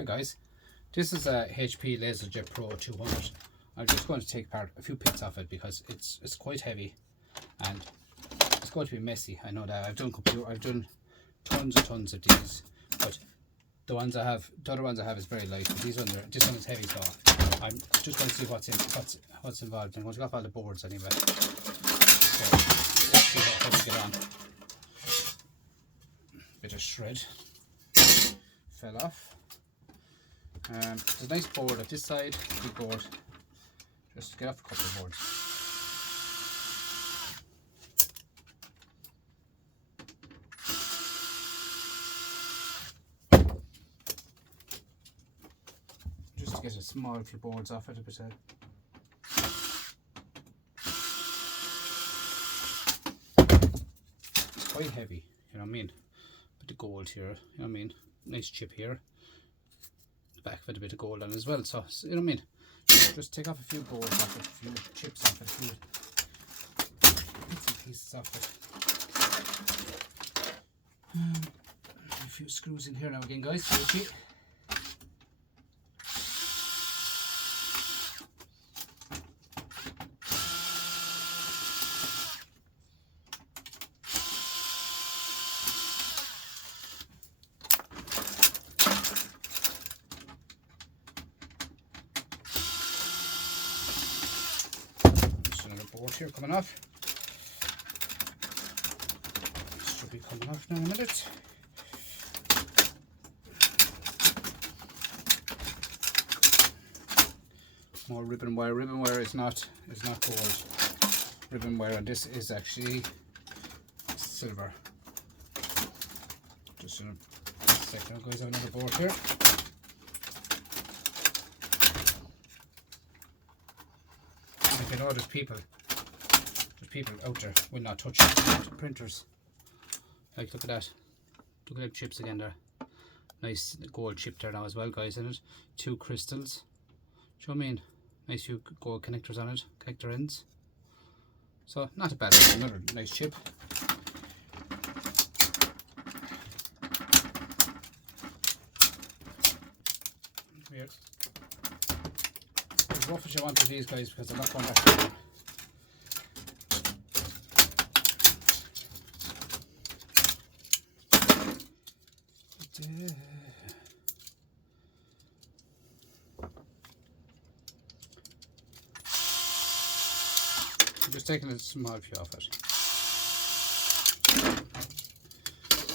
Hi guys, this is a HP LaserJet Pro 200. I'm just going to take apart a few bits off it because it's quite heavy and it's going to be messy. I know that. I've done tons of these, but the other ones I have is very light. But this one is heavy, so I'm just going to see what's involved. I'm going to go off all the boards anyway. So let's see how we get on. Bit of shred fell off. There's a nice board at this side, big board. Just get off a couple of boards. Just to get a small few boards off it a bit. It's quite heavy, you know what I mean? Bit of gold here, you know what I mean? Nice chip here. The back of it a bit of gold on as well, so you know what I mean? Just take off a few boards off it, a few chips off it, a few bits and pieces off it. A few screws in here now again, guys. Okay. Board here coming off. This should be coming off now in a minute. More ribbon wire. Ribbon wire is not gold. Ribbon wire on this is actually silver. Just in a second, guys. I have another board here. Like, I know there's people out there will not touch printers. Like, look at that. Look at them chips again there. Nice gold chip there now as well, guys, in it. 2 crystals. Do you know what I mean? Nice few gold connectors on it, connector ends. So not a bad one. Another nice chip. Here. As rough as you want with these, guys, because I'm not going back down. I'm just taking a small few off it.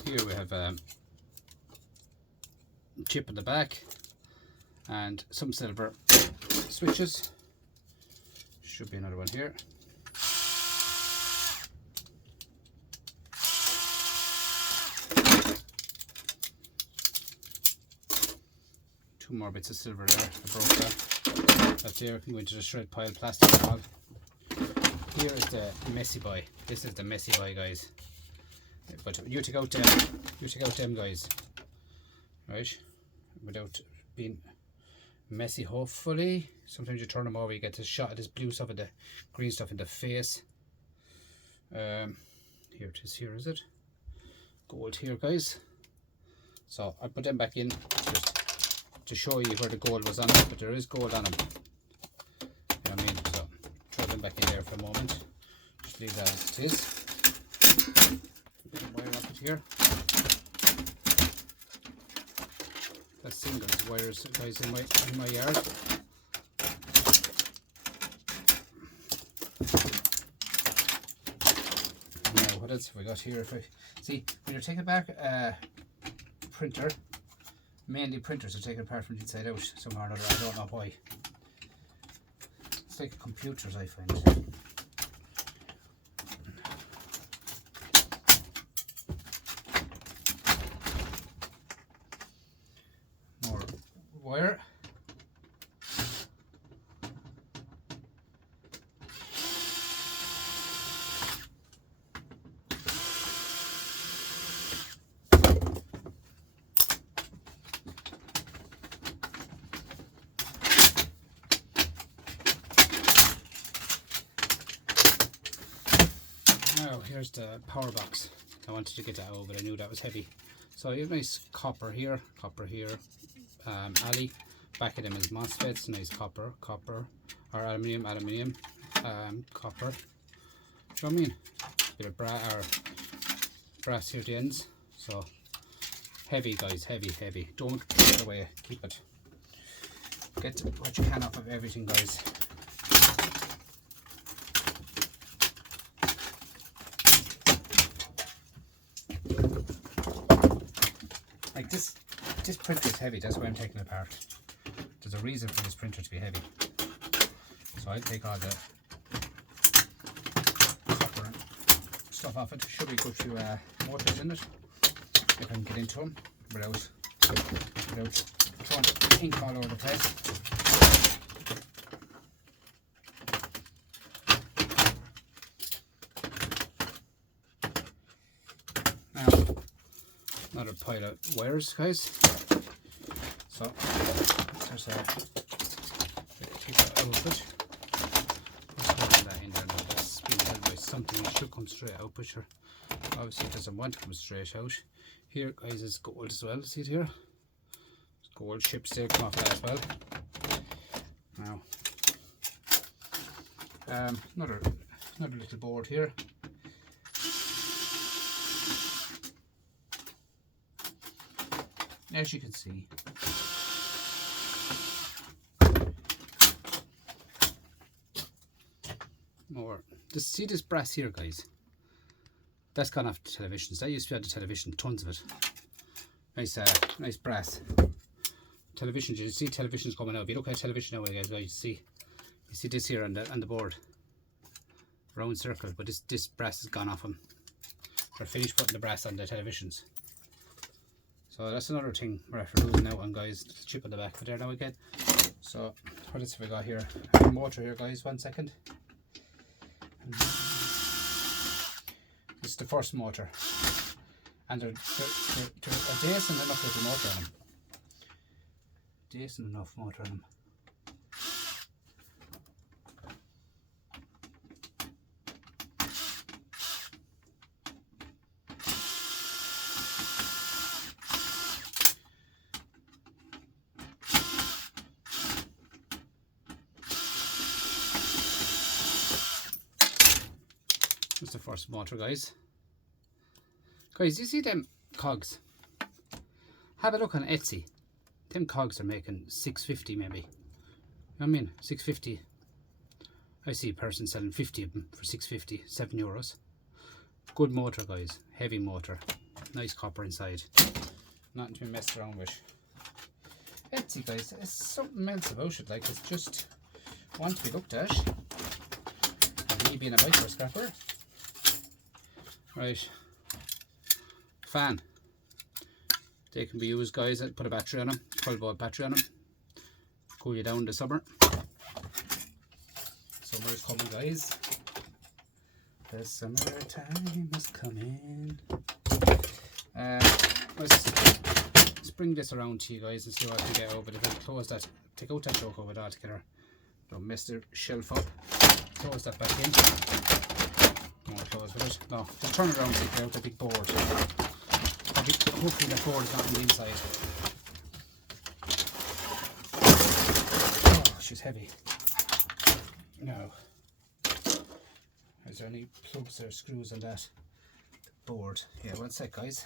Here we have a chip in the back and some silver switches. Should be another one here. Two more bits of silver there. I broke that. That there can go into the shred pile, plastic and all. Here is the messy boy. This is the messy boy, guys. But you take out them guys, right? Without being messy, hopefully. Sometimes you turn them over, you get this shot of this blue stuff and the green stuff in the face. Here it is. Here is it. Gold here, guys. So I put them back in just to show you where the gold was on it, but there is gold on them. You know what I mean? So throw them back in there for a moment. Just leave that as it is. Put the wire off it here. That's singles wires, guys, in my yard. Now, what else have we got here? If I see, when you're taking back a printer, mainly printers are taken apart from the inside out somehow or another. I don't know why. It's like computers, I find. More wire. Now here's the power box. I wanted to get that out, but I knew that was heavy, So you have nice copper here, alley. Back of them is MOSFETs, nice copper, or aluminium, copper. Do you know what I mean? Bit of brass here at the ends. So heavy, guys, heavy. Don't throw it away, keep it. Get what you can off of everything, guys. Like this printer is heavy, that's why I'm taking it apart. There's a reason for this printer to be heavy. So I'll take all the copper and stuff off it. Should be good few motors in it, if I can get into them without throwing ink all over the place. Now, another pile of wires, guys. So there's take that out of it. Let's hold that in there now. That's being held by something. It should come straight out, but sure, obviously it doesn't want to come straight out. Here, guys, is gold as well. See it here? It's gold chips there come off that as well. Now, another little board here. As you can see, more. Just see this brass here, guys. That's gone off the televisions. That used to be on the television, tons of it. Nice brass televisions. You see televisions coming out. If you look at television now, guys, you see this here on the board, round circle. But this brass has gone off them. They're finished putting the brass on the televisions. So that's another thing we're after losing out on, guys. Just chip on the back of there now again. So what else have we got here? I have a motor here, guys. 1 second. This is the first motor, and they're a decent enough little motor on them. Decent enough motor on them. That's the first motor, guys. Guys, you see them cogs? Have a look on Etsy. Them cogs are making $6.50 maybe. You know what I mean? $6.50. I see a person selling 50 of them for $6.50, €7. Good motor, guys. Heavy motor. Nice copper inside. Nothing to be messed around with. Etsy, guys, there's something else about it. Like, it's just want to be looked at. And me being a micro scrapper. Right, fan. They can be used, guys. I'd put a battery on them, 12-volt battery on them. Cool you down in the summer. Summer is coming, guys. The summertime is coming. Let's bring this around to you guys and see what I can get over it. If I close that, take out that joke over it altogether. Don't mess the shelf up. Close that back in. Don't close with it. No, just turn it around and take out the big board. Hopefully that board is not on the inside. Oh, she's heavy. Now, is there any plugs or screws on that board? Yeah, 1 sec, guys.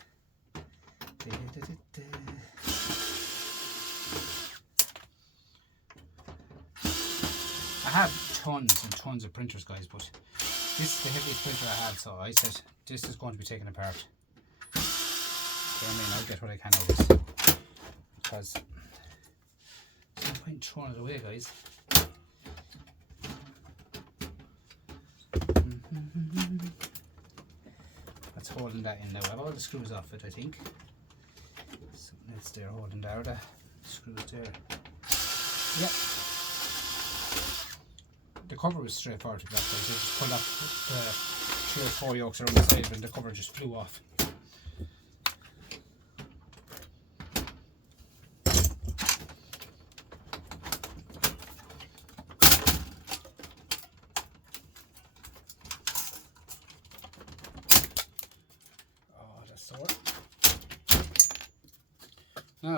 I have tons and tons of printers, guys, but this is the heaviest printer I have, so I said this is going to be taken apart. I mean, I'll get what I can out of this, because there's no point throwing it away, guys. That's holding that in now. I have all the screws off it, I think. Something else there holding there, the screws there. Yep. The cover was straightforward to that, guys. I just pulled off the 3 or 4 yokes around the side and the cover just flew off.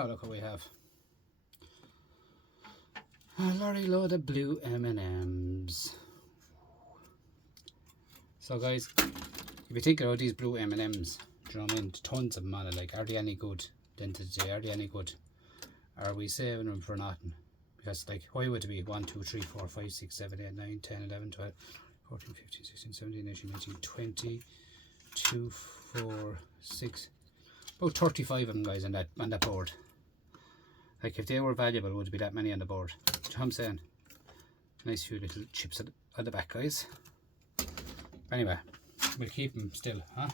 now look what we have. A lorry load of blue M&Ms. So guys, if you think about these blue M&Ms, do you know what I mean? Tons of them on it. Like, are they any good? Then today, are they any good? Are we saving them for nothing? Because like, why would it be 1, 2, 3, 4, 5, 6, 7, 8, 9, 10, 11, 12, 14, 15, 16, 17, 18, 19, 20, 2, 4, 6, about 35 of them guys on that board. Like, if they were valuable, would it be that many on the board? Do you know what I'm saying? Nice few little chips at the back, guys. Anyway, we'll keep them still, huh?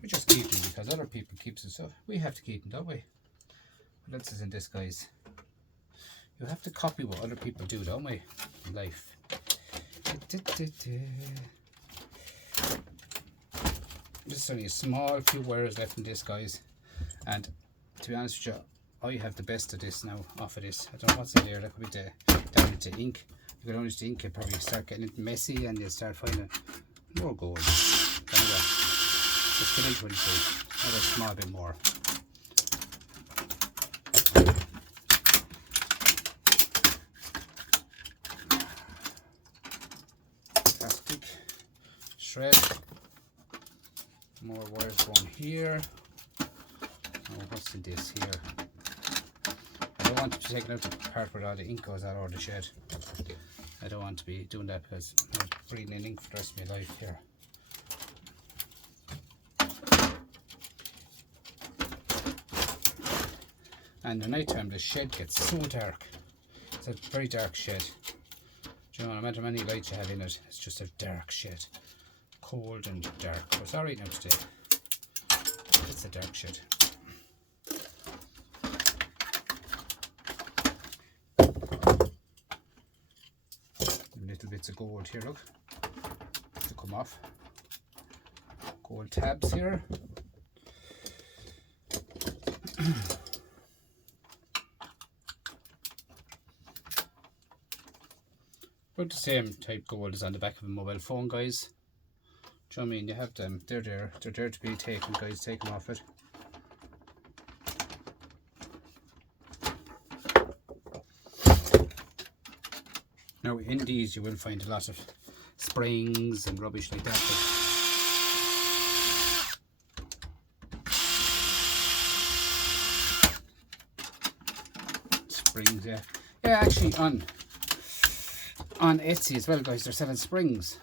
We just keep them because other people keep them, so we have to keep them, don't we? What else is in this, guys? You have to copy what other people do, don't we? In life. There's only a small few wires left in this, guys. And to be honest with you, I have the best of this now, off of this. I don't know what's in there. That could be down into ink. You can only use the ink, you'll probably start getting it messy and you'll start finding more gold. Anyway, let's get into it and see. Another small bit more. Plastic shred. More wires going here. Oh, what's in this here? I don't want to take it out the part where all the ink goes out or the shed. I don't want to be doing that because I'm breathing in ink for the rest of my life here. And the night time the shed gets so dark. It's a very dark shed. Do you know, no matter how many lights you have in it, it's just a dark shed. Cold and dark. But it's alright now today. It's a dark shed. Little bits of gold here, look, to come off. Gold tabs here. About the same type gold as on the back of a mobile phone, guys. Do you know what I mean? You have them, they're there to be taken, guys. Take them off it. Now in these you will find a lot of springs and rubbish like that. Springs, yeah. Yeah, actually on Etsy as well, guys, they're selling springs.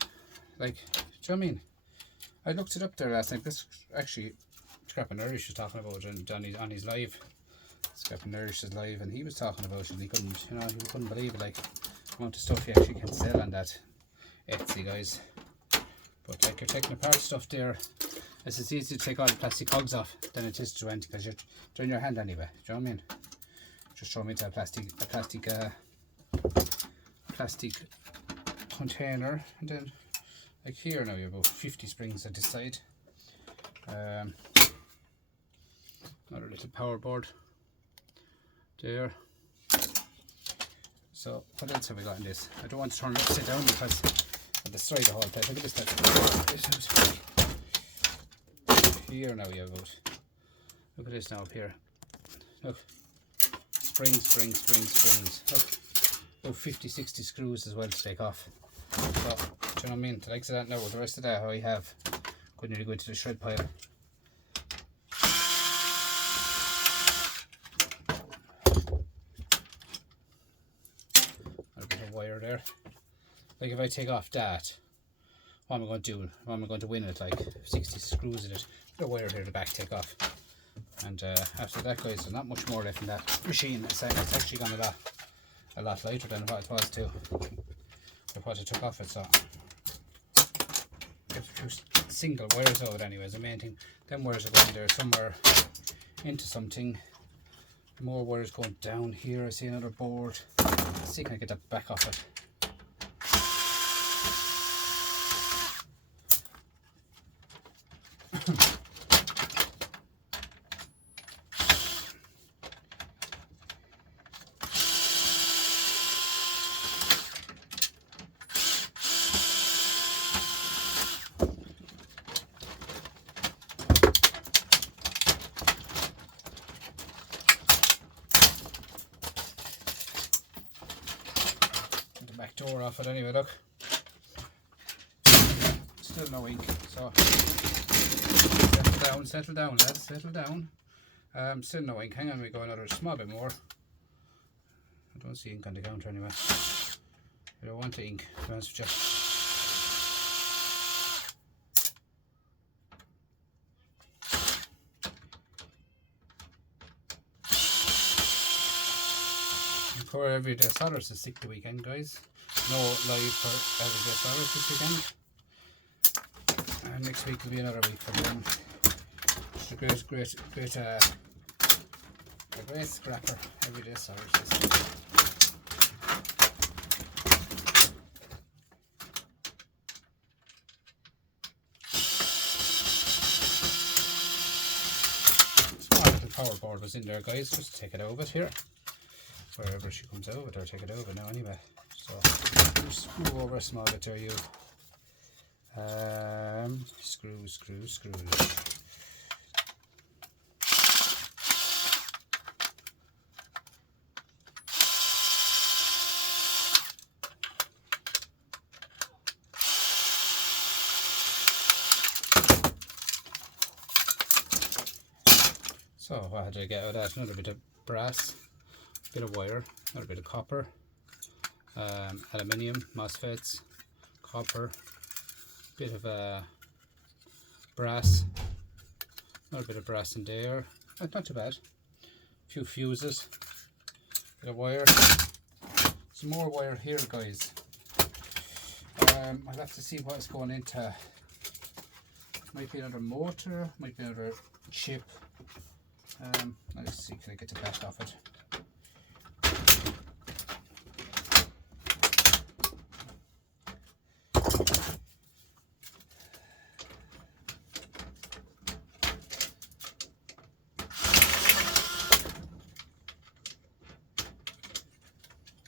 Like, do you know what I mean? I looked it up there last night. This actually Scrap and Nourish was talking about it on his live. Scrap and Nourish is live, and he was talking about it, and he couldn't, you know, he couldn't believe it, like amount of stuff you actually can sell on that Etsy, guys. But like, you're taking apart stuff there, it's easier to take all the plastic cogs off than it is to empty, because you're doing your hand anyway. Do you know what I mean? Just throw them into a plastic container, and then like here now you have about 50 springs at this side. Another little power board there. So what else have we got in this? I don't want to turn it upside down because I'll destroy the whole place. Look at this. Here now you have about, look at this now up here. Look, springs. Look, about 50-60 screws as well to take off. So, do you know what I mean? The likes of that now, with the rest of that I have, couldn't really go into the shred pile. Wire there. Like, if I take off that, what am I going to do? What am I going to win it? Like 60 screws in it. The wire here at the back, take off. And after that, guys, there's not much more left in that machine. It's actually gone a lot lighter than what it was too. With what I took off it, so get a few single wires out anyways. The main thing, them wires are going there somewhere into something. More wires going down here. I see another board. Let's see, can I get that back off it? back door off it anyway, look. Still no ink, so settle down lads, settle down. Still no ink, hang on, we go another small bit more. I don't see ink on the counter anyway. I don't want the ink, to be honest with you. For everyday solders to stick the weekend, guys. No live for everyday solders this weekend. And next week will be another week for them. It's a great scrapper. Everyday solders this week. Small little power board was in there, guys. Just take it over here. Wherever she comes over there, take it over now anyway. So just move over a small bit there, you. Screws. So what did I get out of that? Another bit of brass. Bit of wire, a little bit of copper, aluminium, MOSFETs, copper, bit of brass, another bit of brass in there, not too bad, a few fuses, bit of wire, some more wire here, guys. I'll have to see what's going into, might be another motor, might be another chip. Let's see, can I get the back off it?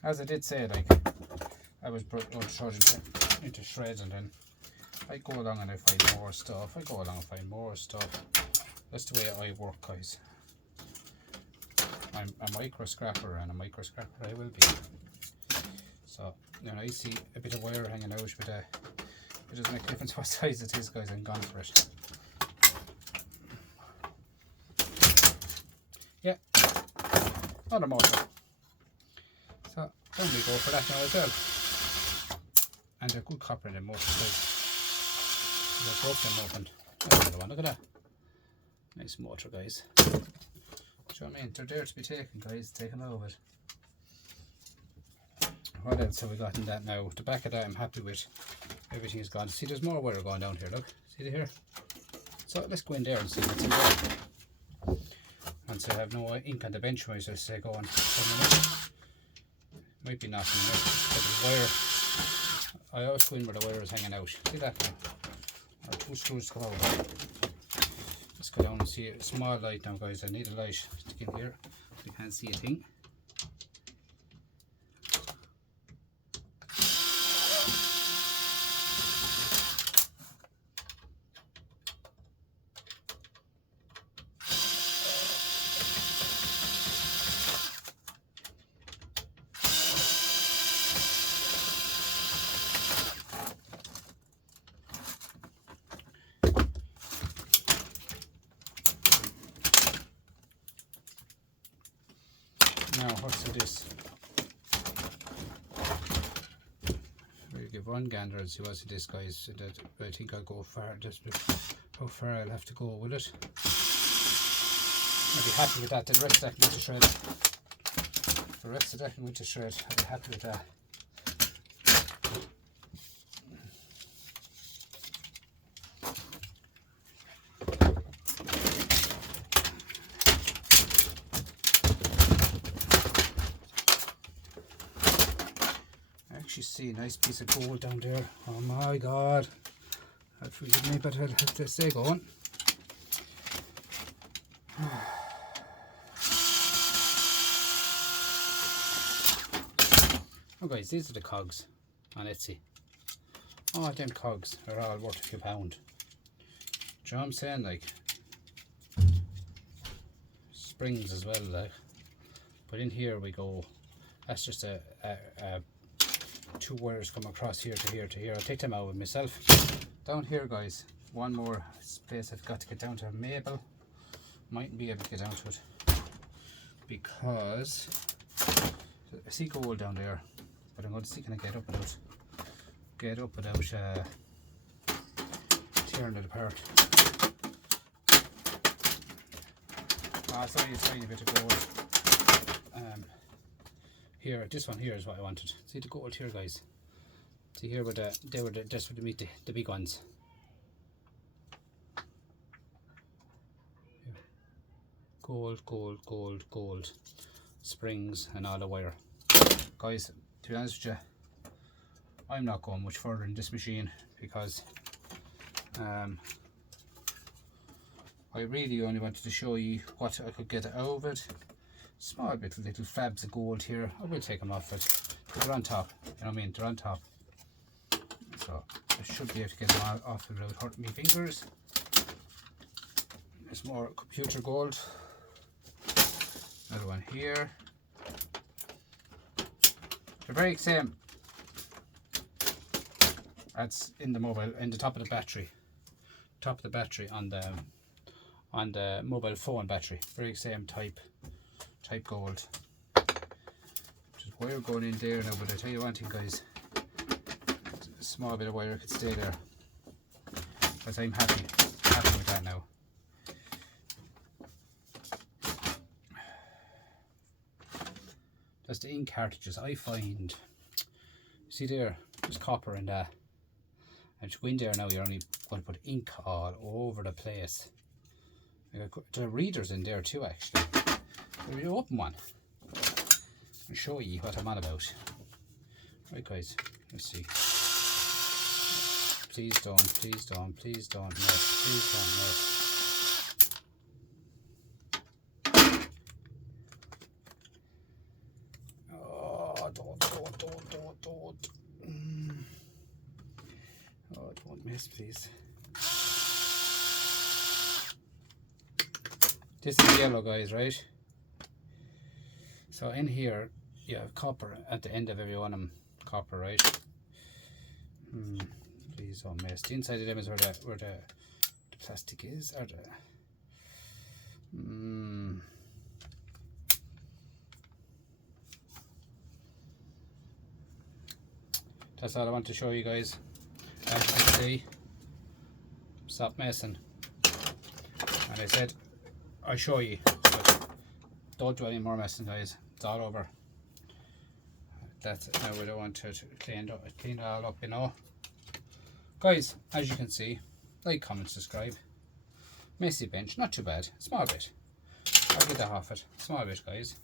As I did say, like, I was thrown into shreds, and then I go along and I find more stuff. That's the way I work, guys. I'm a micro scrapper, and a micro scrapper I will be. So, when I see a bit of wire hanging out, but it doesn't make a difference what size it is, guys, I'm gone for it. Yeah, another motor. So then we go for that now as well. And they're good copper in the motor, guys. I broke them open. Another one, look at that. Nice motor, guys. Do you know what I mean? They're there to be taken, guys. Take them out of it. What else have we got in that now? The back of that I'm happy with. Everything is gone. See, there's more wire going down here, look. See here? So let's go in there and see what's in there. And so I have no ink on the bench, I just say going. Might be nothing there. But the wire, I always go in where the wire is hanging out. See that now? Or two screws to go over. Let's go down and see a small light now, guys. I need a light to get in here. We can't see a thing. Now, what's this? We'll give one gander and see what's this, guys. I think I'll go far, just how far I'll have to go with it. I'll be happy with that. The rest of that can go to shred. The rest of that can go to shred. I'll be happy with that. You see a nice piece of gold down there. Oh my god, forgive me, but I'll have to stay going. Oh guys, these are the cogs on Etsy. Oh, them cogs are all worth a few pound. Do you know what I'm saying? Like, springs as well, like. But in here we go. That's just a two wires come across here to here to here. I'll take them out with myself. Down here, guys, one more place I've got to get down to. Mabel mightn't be able to get down to it because I see gold down there, but I'm going to see can I get up without tearing it apart. Sorry, a tiny bit of gold. Here, this one here is what I wanted. See the gold here, guys. See here where that's where they meet the big ones. Here. Gold, gold, gold, gold. Springs and all the wire. Guys, to be honest with you, I'm not going much further in this machine because I really only wanted to show you what I could get out of it. Small little fabs of gold here. I will take them off it. They're on top. You know what I mean? They're on top. So I should be able to get them off without hurting my fingers. There's more computer gold. Another one here. The very same. That's in the mobile, in the top of the battery. Top of the battery on the mobile phone battery. Very same type gold. Just wire going in there now, but I tell you one thing, guys, a small bit of wire could stay there, because I'm happy with that now. That's the ink cartridges. I find, see there, there's copper in that, and to go in there now, you're only going to put ink all over the place. There are readers in there too, actually. Let me open one and show you what I'm on about. Right, guys, let's see. Please don't miss. Please don't miss. Oh, don't. Oh, don't miss, please. This is yellow, guys, right? So in here you have copper at the end of every one of them. Copper, right? Please don't miss. The inside of them is where the plastic is, or the that's all I want to show you, guys. As you can see, stop messing. And I said I'll show you, but don't do any more messing, guys. It's all over. That's it. Now we don't want to clean it all up, you know. Guys, as you can see, like, comment, subscribe. Messy bench, not too bad. Small bit. I'll get that off it. Small bit, guys.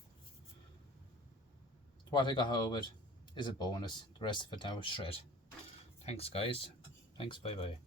What I got out of it is a bonus. The rest of it now is shred. Thanks, guys. Thanks, bye bye.